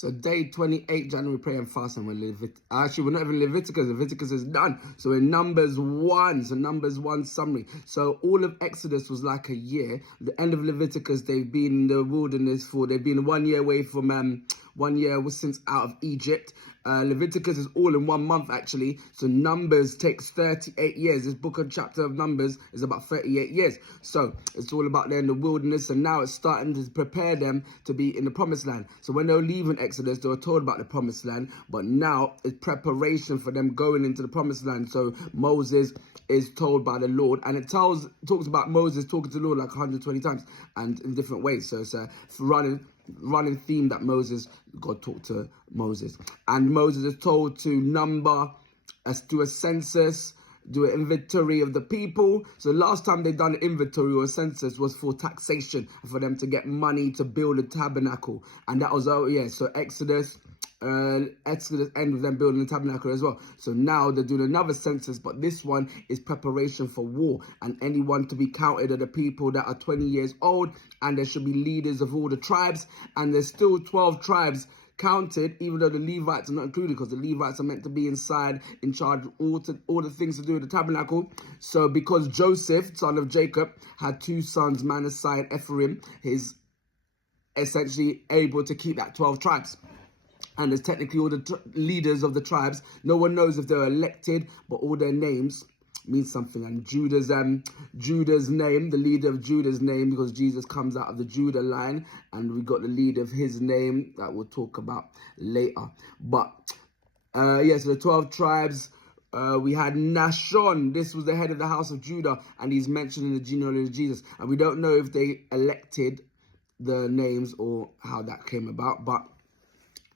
So day 28, January prayer and fasting. Actually, we're not even Leviticus. Leviticus is done. So in Numbers 1, so Numbers 1 summary. So all of Exodus was like a year. The end of Leviticus, they've been in the wilderness they've been 1 year away from 1 year since out of Egypt. Leviticus is all in 1 month actually. So Numbers takes 38 years. This book and chapter of Numbers is about 38 years. So it's all about they're in the wilderness, and now it's starting to prepare them to be in the promised land. So when they were leaving Exodus, they were told about the promised land, but now it's preparation for them going into the promised land. So Moses is told by the Lord, and it talks about Moses talking to the Lord like 120 times and in different ways. So it's a running theme that God talked to Moses. And Moses is told to do a census, do an inventory of the people. So last time they done an inventory or a census was for taxation, for them to get money to build a tabernacle. And that was, so Exodus end with them building the tabernacle as well. So now they're doing another census, but this one is preparation for war, and anyone to be counted are the people that are 20 years old, and there should be leaders of all the tribes, and there's still 12 tribes counted, even though the Levites are not included, because the Levites are meant to be inside in charge of all the things to do with the tabernacle. So because Joseph, son of Jacob, had 2 sons, Manasseh and Ephraim, he's essentially able to keep that 12 tribes. And there's technically all the leaders of the tribes. No one knows if they're elected, but all their names mean something. And Judah's name, the leader of Judah's name, because Jesus comes out of the Judah line, and we got the leader of his name that we'll talk about later. But so the 12 tribes. We had Nashon. This was the head of the house of Judah, and he's mentioned in the genealogy of Jesus. And we don't know if they elected the names or how that came about, but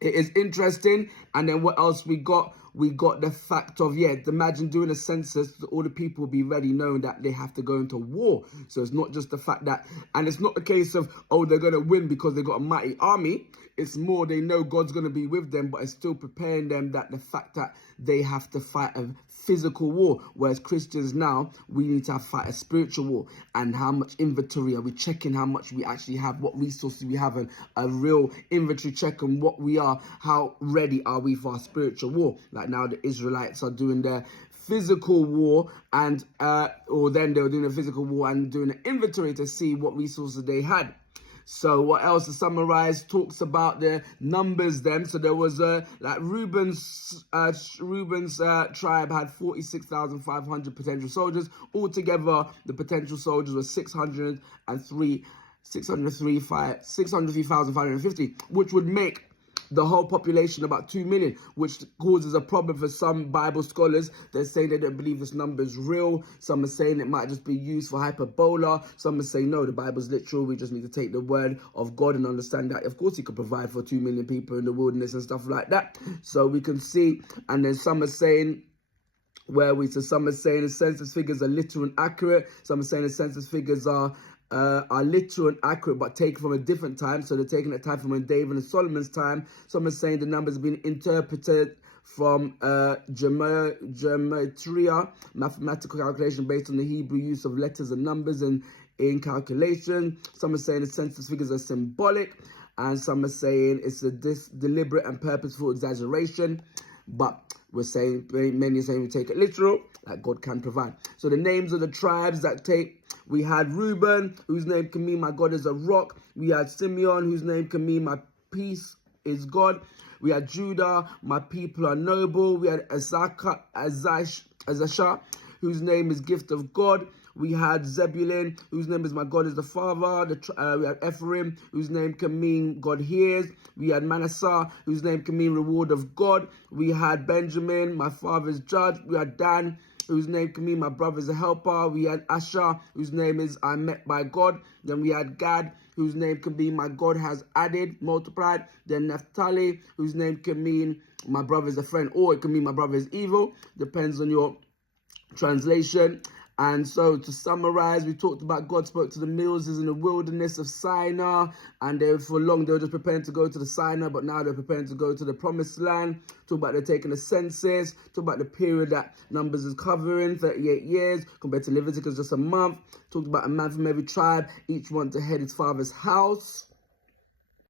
it is interesting. And then what else we got? We got the fact of, imagine doing a census, all the people will be ready knowing that they have to go into war. So it's not just the fact that, and it's not the case of, they're going to win because they've got a mighty army. It's more they know God's going to be with them, but it's still preparing them that the fact that they have to fight a physical war. Whereas Christians now, we need to fight a spiritual war. And how much inventory are we checking, how much we actually have, what resources we have, and a real inventory check on what we are, how ready are we for our spiritual war. Like now the Israelites are doing their physical war, and or then they were doing a physical war and doing an inventory to see what resources they had. So what else to summarize? Talks about the numbers then. So there was Reuben's tribe had 46,500 potential soldiers. Altogether, the potential soldiers were 603,550, which would make the whole population about 2 million, which causes a problem for some Bible scholars. They're saying they don't believe this number is real. Some are saying it might just be used for hyperbola. Some are saying, no, the Bible's literal. We just need to take the word of God and understand that, of course, he could provide for 2 million people in the wilderness and stuff like that. So we can see. And then some are saying, some are saying the census figures are literal and accurate. Some are saying the census figures are literal and accurate, but taken from a different time. So they're taking a time from when David and Solomon's time. Some are saying the numbers have been interpreted from gematria, mathematical calculation based on the Hebrew use of letters and numbers in calculation. Some are saying the census figures are symbolic, and some are saying it's a deliberate and purposeful exaggeration. But we're saying, many are saying we take it literal, that God can provide. So the names of the tribes that we had Reuben, whose name can mean my God is a rock. We had Simeon, whose name can mean my peace is God. We had Judah, my people are noble. We had Azashah, whose name is gift of God. We had Zebulun, whose name is my God is the Father. We had Ephraim, whose name can mean God hears. We had Manasseh, whose name can mean reward of God. We had Benjamin, my father's judge. We had Dan, whose name can mean my brother is a helper. We had Asher, whose name is I'm met by God. Then we had Gad, whose name can be my God has added, multiplied. Then Naphtali, whose name can mean my brother is a friend, or it can mean my brother is evil. Depends on your translation. And so to summarize, we talked about God spoke to the Moses in the wilderness of Sinai, and for long they were just preparing to go to the Sinai, but now they're preparing to go to the promised land. Talk about they're taking a census. Talk about the period that Numbers is covering, 38 years, compared to Leviticus just a month. Talked about a man from every tribe, each one to head his father's house.